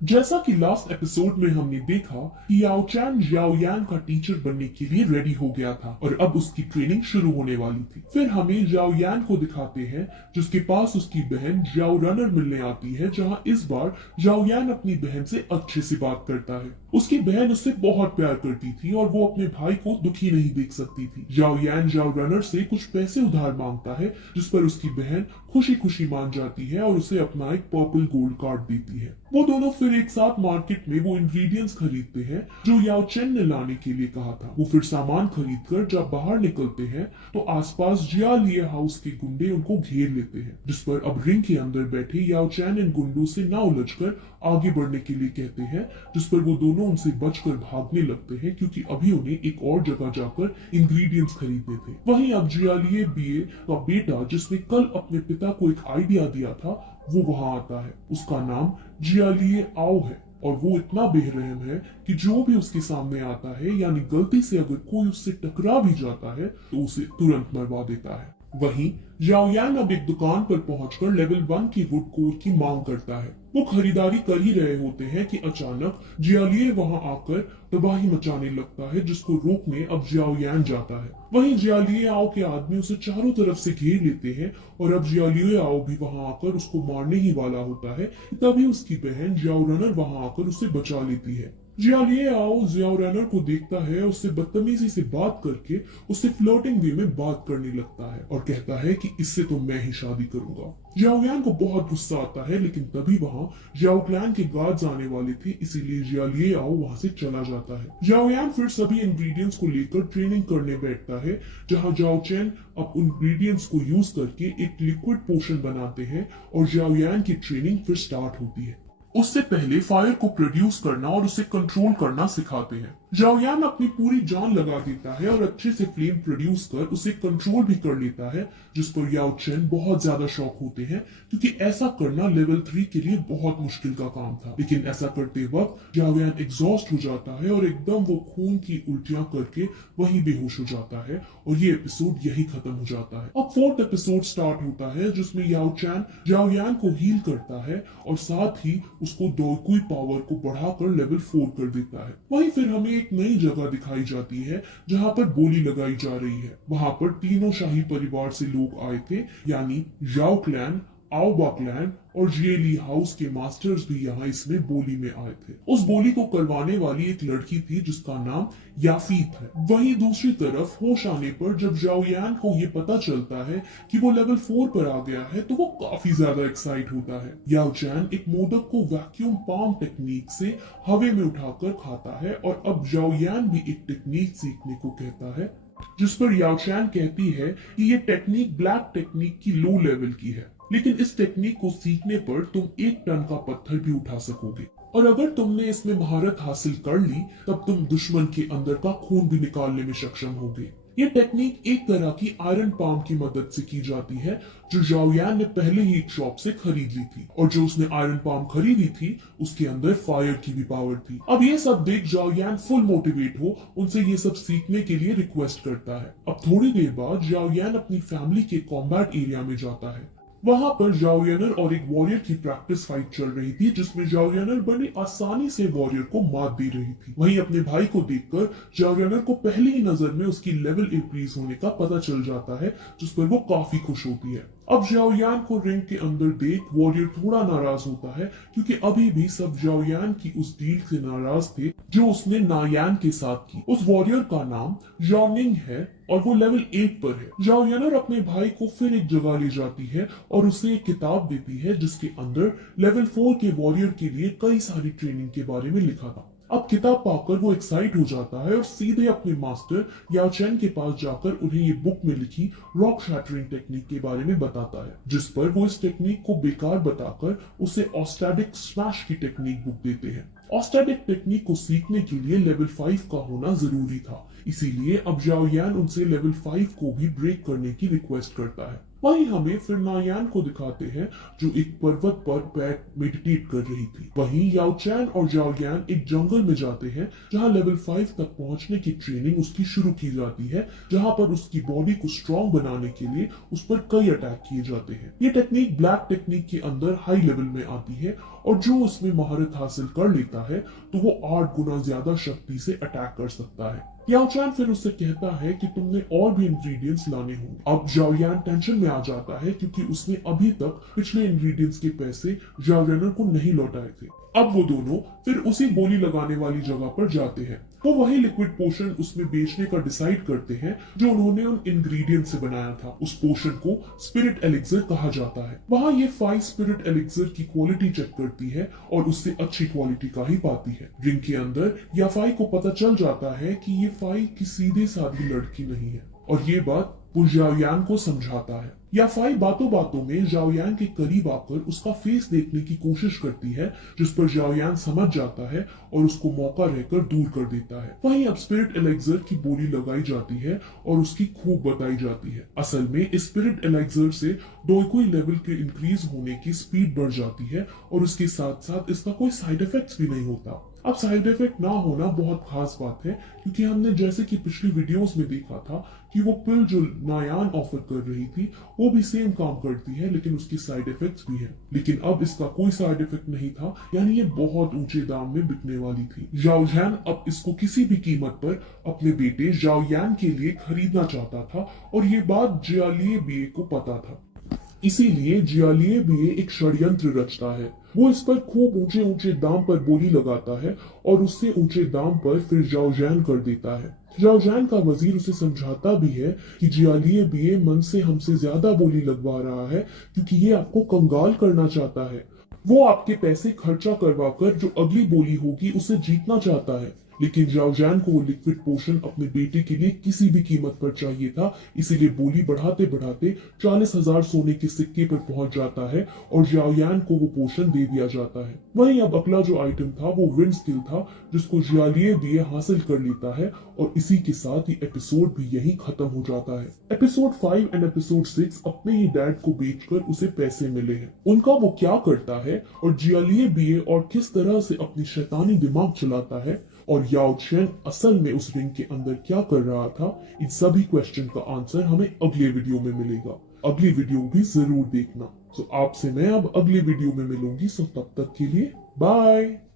जैसा कि last episode में हमने देखा कि याओ चैन याओ यान का टीचर बनने के लिए रेडी हो गया था और अब उसकी ट्रेनिंग शुरू होने वाली थी। फिर हमें याओ यान को दिखाते हैं जिसके पास उसकी बहन याओ रनर मिलने आती है, जहां इस बार याओ यान अपनी बहन से अच्छे से बात करता है। उसकी बहन उससे बहुत प्यार करती थी और वो अपने भाई को दुखी नहीं देख सकती थी। याओ यान याओ रनर से कुछ पैसे उधार मांगता है, जिस पर उसकी बहन खुशी खुशी मान जाती है और उसे अपना एक पर्पल गोल्ड कार्ड देती है। वो दोनों फिर एक साथ मार्केट में वो इंग्रेडिएंट्स खरीदते हैं जो याओ चेन ने लाने के लिए कहा था। वो फिर सामान खरीद कर जब बाहर निकलते हैं तो आसपास जिया लिए हाउस के गुंडे उनको घेर लेते हैं, जिस पर अब रिंग के अंदर बैठे याओ चैन इन गुंडों से ना उलझकर आगे बढ़ने के लिए कहते हैं, जिस पर वो दोनों उनसे बचकर भागने लगते हैं क्योंकि अभी उन्हें एक और जगह जाकर इंग्रेडिएंट्स खरीदने थे। वहीं अब जियालिए बीए का बेटा, जिसने कल अपने पिता को एक आइडिया दिया था, वो वहां आता है। उसका नाम जियालिए आओ है और वो इतना बेरहम है कि जो भी उसके सामने आता है, यानी गलती से अगर कोई उससे टकरा भी जाता है तो उसे तुरंत मरवा देता है। वहीं याओ यान अब एक दुकान पर पहुंचकर लेवल 1 की वुड कोर की मांग करता है। वो खरीदारी कर ही रहे होते हैं कि अचानक जियालिए वहां आकर तबाही मचाने लगता है, जिसको रोकने अब जियाओ यान जाता है। वहीं जियालिए आओ के आदमी उसे चारों तरफ से घेर लेते हैं और अब जियालिए आओ भी वहां आकर उसको मारने ही वाला होता है। तभी उसकी बहन जियाओ रनर वहां आकर उसे बचा लेती है। जियालिए आओ जियाओ रनर को देखता है, उससे बदतमीजी से बात करके उससे फ्लर्टिंग वे में बात करने लगता है और कहता है कि इससे तो मैं ही शादी करूंगा। जियाओ यान को बहुत गुस्सा आता है, लेकिन तभी वहां जियाओ क्लैन के गार्ड्स आने वाले थे, इसीलिए जियालिए आओ वहां से चला जाता है। जियाओ यान फिर सभी इंग्रेडिएंट्स को लेकर ट्रेनिंग करने बैठता है, जहां जियाओ चैन अब इंग्रेडिएंट्स को यूज करके एक लिक्विड पोशन बनाते हैं और जियाओ यान की ट्रेनिंग फिर स्टार्ट होती है। उससे पहले फायर को प्रोड्यूस करना और उसे कंट्रोल करना सिखाते हैं। जाओ यान अपनी पूरी जान लगा देता है और अच्छे से फ्लेम प्रोड्यूस कर उसे कंट्रोल भी कर लेता है, जिस पर याओ चेन बहुत ज्यादा शॉक होते हैं क्योंकि ऐसा करना लेवल 3 के लिए बहुत मुश्किल का काम था। लेकिन ऐसा करते वक्त जाओ यान एग्जॉस्ट हो जाता है और एकदम वो खून की उल्टियां करके वहीं बेहोश हो जाता है और ये एपिसोड यही खत्म हो जाता है। अब 4th एपिसोड स्टार्ट होता है, जिसमें याओ चैन जाओ यान को हील करता है और साथ ही उसको दोकुई पावर को बढ़ाकर लेवल 4 कर देता है। वहीं फिर हमें एक नई जगह दिखाई जाती है जहां पर बोली लगाई जा रही है। वहां पर तीनों शाही परिवार से लोग आए थे, यानी याओ क्लैन, आओबा क्लैन और जिएली हाउस के मास्टर्स भी यहाँ इसमें बोली में आए थे। उस बोली को करवाने वाली एक लड़की थी जिसका नाम याफीत है। वहीं दूसरी तरफ होश आने पर जब जाओ यान को ये पता चलता है कि वो लेवल 4 पर आ गया है तो वो काफी ज्यादा एक्साइट होता है। याओ चैन एक मोदक को वैक्यूम पाम टेक्निक से हवा में उठाकर खाता है और अब जाओ यान भी एक टेक्निक सीखने को कहता है, जिस पर याओ चैन कहती है कि ये टेक्निक ब्लैक टेक्निक की लो लेवल की है, लेकिन इस टेक्निक को सीखने पर तुम 1 टन का पत्थर भी उठा सकोगे और अगर तुमने इसमें महारत हासिल कर ली तब तुम दुश्मन के अंदर का खून भी निकालने में सक्षम होगे। ये टेक्निक एक तरह की आयरन पाम की मदद से की जाती है, जो जाओ यान ने पहले ही एक शॉप से खरीद ली थी और जो उसने आयरन पाम खरीदी थी उसके अंदर फायर की भी पावर थी। अब ये सब देख जाओ यान फुल मोटिवेट हो उनसे ये सब सीखने के लिए रिक्वेस्ट करता है। अब थोड़ी देर बाद जाओ यान अपनी फैमिली के कॉम्बैट एरिया में जाता है। वहां पर जाओ यानर और एक वॉरियर की प्रैक्टिस फाइट चल रही थी, जिसमें जाओ यानर बड़ी आसानी से वॉरियर को मात दे रही थी। वहीं अपने भाई को देखकर जाओ यानर को पहली ही नजर में उसकी लेवल इंक्रीज होने का पता चल जाता है, जिस पर वो काफी खुश होती है। अब जाओ यान को रिंग के अंदर देख वॉरियर थोड़ा नाराज होता है क्योंकि अभी भी सब जाओ यान की उस डील से नाराज थे जो उसने नायान के साथ की। उस वॉरियर का नाम जॉनिंग है और वो लेवल 8 पर है। जाओ यानर अपने भाई को फिर एक जगह ले जाती है और उसे एक किताब देती है जिसके अंदर लेवल 4 के वॉरियर के लिए कई सारी ट्रेनिंग के बारे में लिखा था। अब किताब पाकर वो एक्साइट हो जाता है और सीधे अपने मास्टर याओ चैन के पास जाकर उन्हें ये बुक में लिखी रॉक शैटरिंग टेक्निक के बारे में बताता है, जिस पर वो इस टेक्निक को बेकार बताकर उसे ऑस्टैटिक स्मैश की टेक्निक बुक देते हैं। ऑस्टैटिक टेक्निक को सीखने के लिए लेवल 5 का होना जरूरी था, इसीलिए अब जाओ यान उनसे लेवल 5 को भी ब्रेक करने की रिक्वेस्ट करता है। वहीं हमें फिर नायान को दिखाते हैं जो एक पर्वत पर बैठ मेडिटेट कर रही थी। वहीं याओ चैन और जाओ यान एक जंगल में जाते हैं जहां लेवल 5 तक पहुंचने की ट्रेनिंग उसकी शुरू की जाती है, जहां पर उसकी बॉडी को स्ट्रॉन्ग बनाने के लिए उस पर कई अटैक किए जाते हैं। ये टेक्निक ब्लैक टेक्निक के अंदर हाई लेवल में आती है और जो उसमें महारत हासिल कर लेता है तो वो 8 गुना ज्यादा शक्ति से अटैक कर सकता है। याओ चैन फिर उससे कहता है कि तुमने और भी इंग्रेडिएंट्स लाने होंगे। अब जाओ यान टेंशन में आ जाता है क्योंकि उसने अभी तक पिछले इंग्रेडिएंट्स के पैसे जाओ रेनर को नहीं लौटाए थे। अब वो दोनों फिर उसी बोली लगाने वाली जगह पर जाते हैं। वो वही लिक्विड पोशन उसमें बेचने का डिसाइड करते हैं जो उन्होंने उन इंग्रेडिएंट से बनाया था। उस पोशन को स्पिरिट एलिक्सर कहा जाता है। वहां ये 5 स्पिरिट एलिक्सर की क्वालिटी चेक करती है और उससे अच्छी क्वालिटी का ही पाती है। ड्रिंक के अंदर याफाई को पता चल जाता है कि ये फाई की सीधी साधी लड़की नहीं है और ये बात वो जाओयान को समझाता है। याफाई बातों बातों में जाओयान के करीब आकर उसका फेस देखने की कोशिश करती है, जिस पर जाओयान समझ जाता है और उसको मौका रहकर दूर कर देता है। वहीं अब स्पिरिट एलेक्सर की बोली लगाई जाती है और उसकी खूब बताई जाती है। असल में इस स्पिरिट एलेक्सर से डोइकुई लेवल के इंक्रीज होने की स्पीड बढ़ जाती है और उसके साथ साथ इसका कोई साइड इफेक्ट्स भी नहीं होता। अब साइड इफेक्ट ना होना बहुत खास बात है क्योंकि हमने जैसे कि पिछली वीडियोस में देखा था कि वो पिल जो नायान ऑफर कर रही थी वो भी सेम काम करती है, लेकिन उसकी साइड इफेक्ट्स भी है। लेकिन अब इसका कोई साइड इफेक्ट नहीं था, यानी ये बहुत ऊंचे दाम में बिकने वाली थी। जाओ जैन अब इसको किसी भी कीमत पर अपने बेटे जाओ यान के लिए खरीदना चाहता था और ये बात जियालिए बीए को पता था। इसीलिए जियालिए बीए एक षड्यंत्र रचता है। वो इस पर खूब ऊंचे ऊंचे दाम पर बोली लगाता है और उससे ऊंचे दाम पर फिर जाओ जैन कर देता है। जाओ जैन का वजीर उसे समझाता भी है कि जियालिए बीए मन से हमसे ज्यादा बोली लगवा रहा है क्योंकि ये आपको कंगाल करना चाहता है। वो आपके पैसे खर्चा करवा कर जो अगली बोली होगी उसे जीतना चाहता है। लेकिन जाओ जैन को वो लिक्विड पोशन अपने बेटे के लिए किसी भी कीमत पर चाहिए था, इसीलिए बोली बढ़ाते बढ़ाते 40,000 सोने के सिक्के पर पहुंच जाता है और जाओ यान को वो पोशन दे दिया जाता है। वहीं अब अगला जो आइटम था वो विंड स्किल था जिसको जियालिए बीए हासिल कर लेता है और इसी के साथ ये एपिसोड भी यही खत्म हो जाता है। एपिसोड 5 एंड एपिसोड 6 अपने ही डैड को बेचकर उसे पैसे मिले हैं। उनका वो क्या करता है और जियालिए बीए और किस तरह से अपनी शैतानी दिमाग चलाता है और याओ चैन असल में उस रिंग के अंदर क्या कर रहा था, इन सभी क्वेश्चन का आंसर हमें अगले वीडियो में मिलेगा। अगली वीडियो भी जरूर देखना। तो आपसे मैं अब अगली वीडियो में मिलूंगी। सो तब तक के लिए बाय।